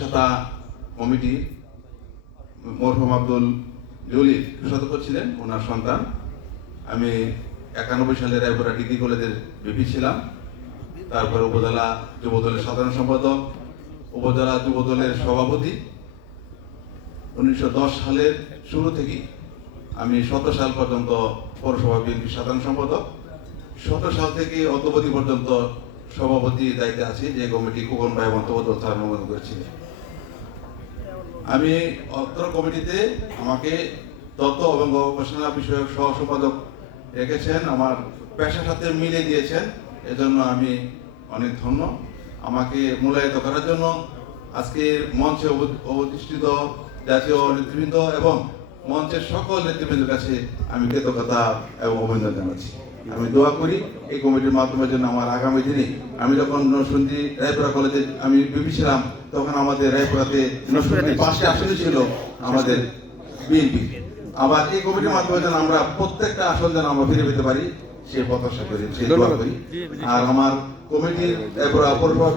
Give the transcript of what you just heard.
প্রতিষ্ঠাতা কমিটি মরহুম আব্দুল জলিল সদস্য ছিলেন, ওনার সন্তান। আমি 91 সালে রায়পুরা ডিগ্রি কলেজের ভিপি ছিলাম। তারপরে উপজেলা যুবদলের সাধারণ সম্পাদক, উপজেলা যুবদলের সভাপতি। 1910 সালের শুরু থেকে আমি 17 সাল পর্যন্ত পৌরসভা বিএনপির সাধারণ সম্পাদক। 17 সাল থেকে অদ্যবধি পর্যন্ত সভাপতি দায়িত্বে আছি, যে কমিটি খোকন ভাই মন্তব্য স্যার অনুমোদন করেছিলেন। আমি অত্র কমিটিতে আমাকে তথ্য এবং গবেষণা বিষয়ক সহ সম্পাদক রেখেছেন, আমার পেশার সাথে মিলিয়ে দিয়েছেন, এজন্য আমি অনেক ধন্য। আমাকে মূল্যায়িত করার জন্য আজকে মঞ্চে অধিষ্ঠিত জাতীয় নেতৃবৃন্দ এবং মঞ্চের সকল নেতৃবৃন্দের কাছে আমি কৃতজ্ঞতা এবং অভিনন্দন জানাচ্ছি। আমি দোয়া করি এই কমিটির মাধ্যমে যেন আমার আগামী দিনে, আমি যখন নরসিংদী রায়পুরা কলেজে আমি বিপি ছিলাম, তখন আমাদের রায়পুরাতে নরসিংদী 5টি আসনে ছিল আমাদের বিএনপি। আবার এই কমিটির মাধ্যমে যেন আমরা প্রত্যেকটা আসন যেন আমরা ফিরে পেতে পারি, সেই প্রত্যাশা করি, সেই দোয়া করি। আর আমার কমিটির রায়পুরা পৌরসভা